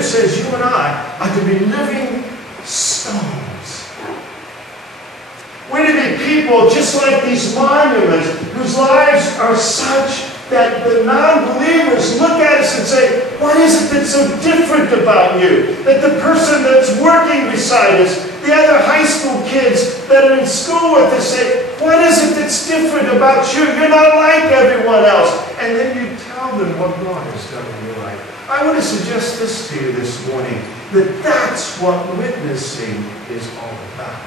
Peter says you and I are to be living stones. We're to be people just like these monuments whose lives are such that the non-believers look at us and say, what is it that's so different about you? That the person that's working beside us, the other high school kids that are in school with us say, what is it that's different about you? You're not like everyone else. And then you tell them what God has done in your life. I want to suggest this to you this morning, that that's what witnessing is all about.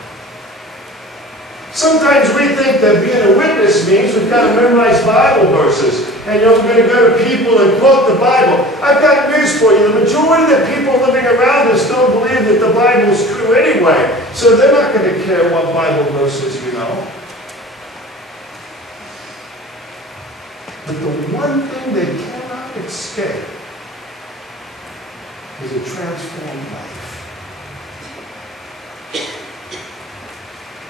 Sometimes we think that being a witness means we've got to memorize Bible verses. And we're going to go to people and quote the Bible. I've got news for you. The majority of the people living around us don't believe that the Bible is true anyway. So they're not going to care what Bible verses you know. But the one thing they cannot escape is a transformed life.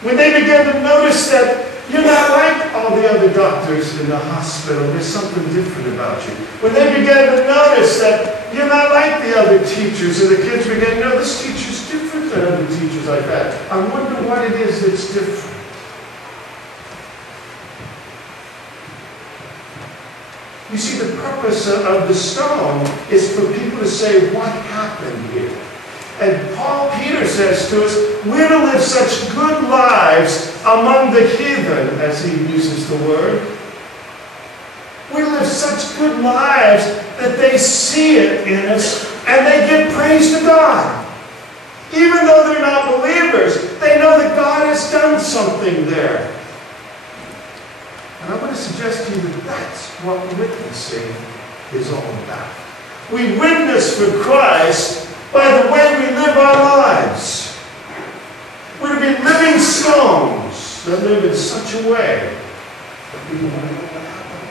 When they begin to notice that you're not like all the other doctors in the hospital, there's something different about you. When they begin to notice that you're not like the other teachers, and the kids begin to know this teacher's different than other teachers I've had. I wonder what it is that's different. You see, the purpose of the stone is for people to say, what happened here? And Peter says to us, we're to live such good lives among the heathen, as he uses the word. We live such good lives that they see it in us and they give praise to God. Even though they're not believers, they know that God has done something there. And I want to suggest to you that that's what witnessing is all about. We witness for Christ by the way we live our lives. We're to be living stones that live in such a way that people want to know what happened.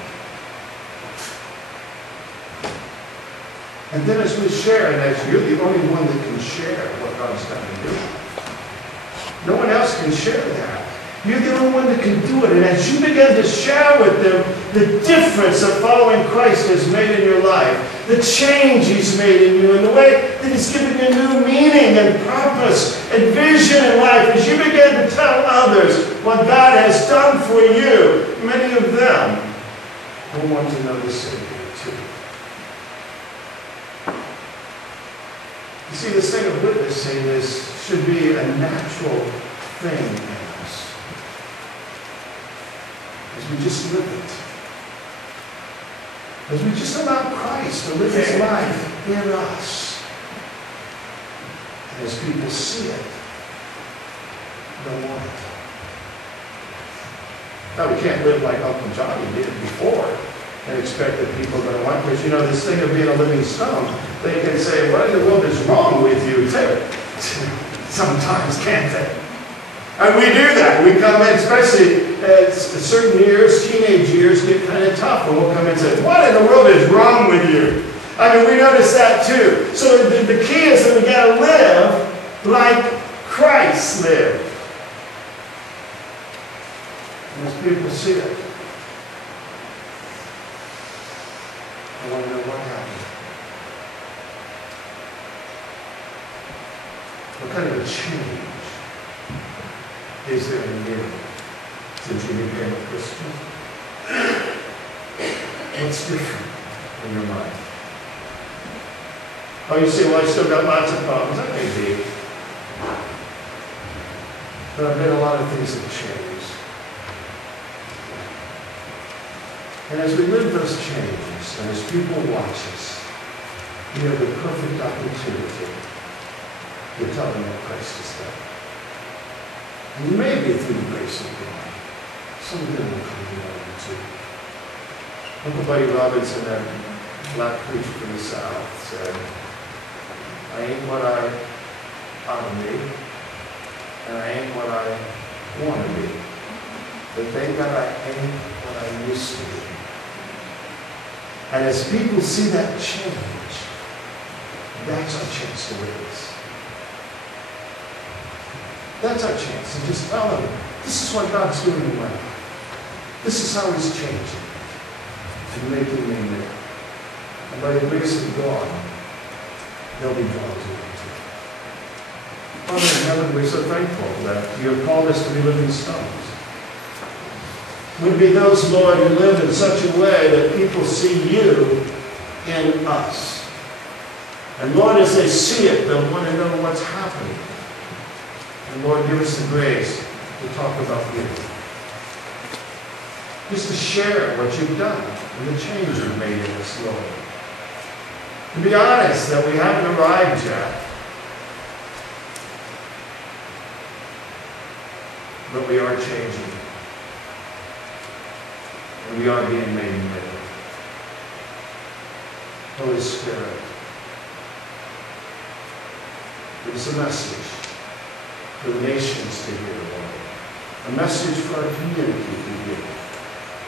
And then as we share, and as you're the only one that can share what God's done in you, no one else can share that. You're the only one that can do it. And as you begin to share with them the difference that following Christ has made in your life, the change He's made in you, and the way that He's given you new meaning and purpose and vision in life, as you begin to tell others what God has done for you, many of them will want to know the Savior too. You see, this thing of witnessing should be a natural thing in us. As we just live it. As we just allow Christ to live His life in us. And as people see it, they'll want it. Now, we can't live like Uncle Johnny did before and expect that people are going to want it. Because, this thing of being a living stone, they can say, what in the world is wrong with you, too? Sometimes, can't they? And we do that. We come in, especially at certain years, teenage years get kind of tough. And we'll come in and say, what in the world is wrong with you? I mean, we notice that too. So the key is that we got to live like Christ lived. And as people see it, I want to know what happened. What kind of a change is there in you since you became a Christian? What's different in your mind? Oh, you say, well, I still got lots of problems. That may be. But I've made a lot of things that change. And as we live those changes, and as people watch us, you have the perfect opportunity to tell them what Christ has done. And maybe through the grace of God, some of them will come to know Him too. Uncle Buddy Robinson, that black preacher from the South, said, I ain't what I ought to be, and I ain't what I want to be. But thank God I ain't what I used to be. And as people see that change, that's our chance to witness. That's our chance to just tell them, this is what God's doing in my life. This is how He's changing and making me new. And by the grace of God, they'll be drawn to it too. Father in heaven, we're so thankful that you have called us to be living stones. We'd be those, Lord, who live in such a way that people see you in us. And Lord, as they see it, they'll want to know what's happening. And Lord, give us the grace to talk about you. Just to share what you've done and the change you've made in us, Lord. To be honest that we haven't arrived yet. But we are changing. And we are being made new. Holy Spirit, give us a message for the nations to hear, Lord. A message for our community to hear.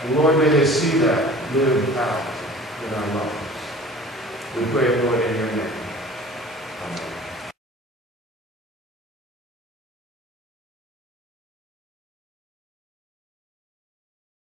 And Lord, may they see that lived out in our lives. We pray, Lord, in your name.